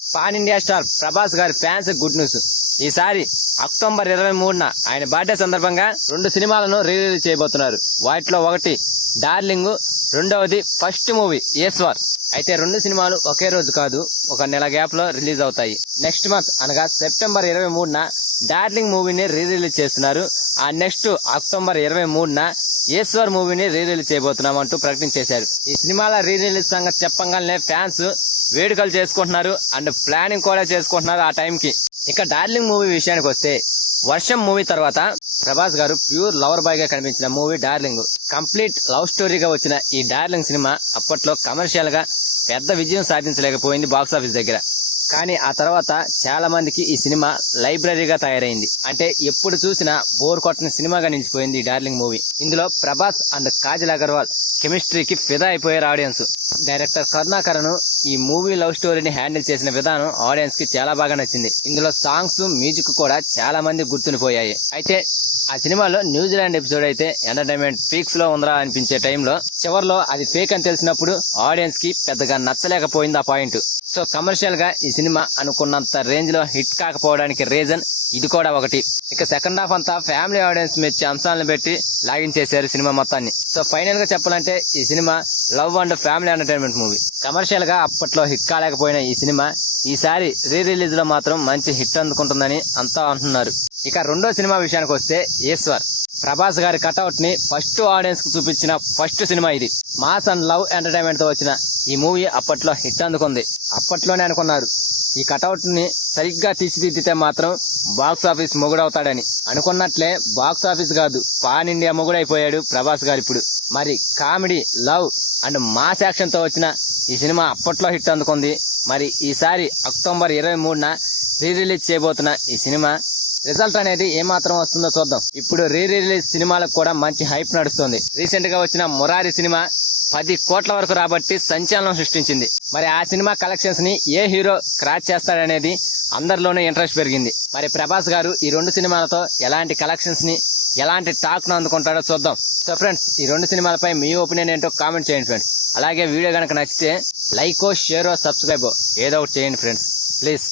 Pan India star Prabhas గారి fans good news. ఈసారి October ఇరవై మూడున ఆయన బర్త్డే సందర్భంగా రెండు సినిమాలను రిలీజ్ చేయబోతున్నారు. వాటిలో ఒకటి డార్లింగ్ రెండవది ఫస్ట్ మూవీ ఈశ్వర్ అయితే రెండు సినిమాలు ఒకే రోజు కాదు ఒక నెల గ్యాప్లో రిలీజ్ అవుతాయి. నెక్స్ట్ మంత్ అనగా సెప్టెంబర్ ఇరవై మూడున డార్లింగ్ మూవీని రీరిలీజ్ చేస్తున్నారు. ఆ నెక్స్ట్ అక్టోబర్ ఇరవై మూడున ఈశ్వర్ మూవీని రీరిలీజ్ చేయబోతున్నామంటూ చేయబోతున్నాం అంటూ ప్రకటించేశారు. ఈ సినిమాల రీరిలీజ్ సంగతి చెప్పంగానే ఫ్యాన్స్ వేడుకలు చేసుకుంటున్నారు అండ్ ప్లానింగ్ కూడా చేసుకుంటున్నారు ఆ టైంకి. ఇక డార్లింగ్ మూవీ విషయానికి వస్తే వర్షం మూవీ తర్వాత ప్రభాస్ గారు ప్యూర్ లవర్ బాయ్గా కనిపించిన మూవీ డార్లింగ్. కంప్లీట్ లవ్ స్టోరీగా వచ్చిన ఈ డార్లింగ్ సినిమా అప్పట్లో కమర్షియల్గా పెద్ద విజయం సాధించలేకపోయింది బాక్స్ ఆఫీస్ దగ్గర. కానీ ఆ తర్వాత చాలా మందికి ఈ సినిమా లైబ్రరీగా తయారైంది. అంటే ఎప్పుడు చూసినా బోర్ కొట్టిన సినిమాగా నిలిచిపోయింది ఈ డార్లింగ్ మూవీ. ఇందులో ప్రభాస్ అండ్ కాజల్ అగర్వాల్ కెమిస్ట్రీకి ఫిదా అయిపోయారు ఆడియన్స్. డైరెక్టర్ కరుణాకరన్ ఈ మూవీ లవ్ స్టోరీని హ్యాండిల్ చేసిన విధానం ఆడియన్స్కి చాలా బాగా నచ్చింది. ఇందులో సాంగ్స్ మ్యూజిక్ కూడా చాలా మంది గుర్తుండిపోయాయి. అయితే ఆ సినిమాలో న్యూజిలాండ్ ఎపిసోడ్ అయితే ఎంటర్టైన్మెంట్ పీక్స్లో ఉందరా అనిపించే టైంలో చివర్లో అది ఫేక్ అని తెలిసినప్పుడు ఆడియన్స్కి పెద్దగా నచ్చలేకపోయింది ఆ పాయింట్ సో కమర్షియల్గా ఈ సినిమా అనుకున్నంత రేంజ్లో హిట్ కాకపోవడానికి రీజన్ ఇది కూడా ఒకటి. ఇక సెకండ్ హాఫ్ అంతా ఫ్యామిలీ ఆడియన్స్ మెచ్చే అంశాలను పెట్టి లాగించేశారు సినిమా మొత్తాన్ని. సో ఫైనల్గా చెప్పాలంటే ఈ cinema love and family entertainment movie కమర్షియల్గా అప్పట్లో హిట్ కాలేకపోయిన ఈ సినిమా ఈసారి రీ రిలీజ్లో మాత్రం మంచి హిట్ అందుకుంటుందని అంతా అంటున్నారు. ఇక రెండో సినిమా విషయానికి వస్తే ఈశ్వర్. ప్రభాస్ గారి కటౌట్ని ఫస్ట్ ఆడియన్స్కు చూపించిన ఫస్ట్ సినిమా ఇది. మాస్ అండ్ లవ్ ఎంటర్టైన్మెంట్తో వచ్చిన ఈ మూవీ అప్పట్లో హిట్ అందుకుంది. అప్పట్లోనే అనుకున్నారు. ఈ కటౌట్ని సరిగ్గా తీర్చిదిద్దితే మాత్రం బాక్స్ ఆఫీస్ మొగుడవుతాడని. అనుకున్నట్లే బాక్స్ ఆఫీస్ కాదు పాన్ ఇండియా మొగుడైపోయాడు ప్రభాస్ గారు ఇప్పుడు. మరి కామెడీ లవ్ అండ్ మాస్ యాక్షన్తో వచ్చిన ఈ సినిమా అప్పట్లో హిట్ అందుకుంది. మరి ఈసారి అక్టోబర్ ఇరవై మూడున రీ రిలీజ్ చేయబోతున్న ఈ సినిమా రిజల్ట్ అనేది ఏమాత్రం వస్తుందో చూద్దాం. ఇప్పుడు రీ రిలీజ్ సినిమాలకు కూడా మంచి హైప్ నడుస్తుంది. రీసెంట్గా వచ్చిన మురారి సినిమా పది కోట్ల వరకు రాబట్టి సంచలనం సృష్టించింది. మరి ఆ సినిమా కలెక్షన్స్ని ఏ హీరో క్రాచ్ చేస్తాడనేది అందరిలోనే ఇంట్రెస్ట్ పెరిగింది. మరి ప్రభాస్ గారు ఈ రెండు సినిమాలతో ఎలాంటి కలెక్షన్స్ని ఎలాంటి టాక్ను అందుకుంటాడో చూద్దాం. సో ఫ్రెండ్స్ ఈ రెండు సినిమాలపై మీ ఒపీనియన్ ఏంటో కామెంట్ చేయండి ఫ్రెండ్స్ అలాగే వీడియో కనుక నచ్చితే లైకో షేరో సబ్స్క్రైబో ఏదో ఒకటి చేయండి ఫ్రెండ్స్ ప్లీజ్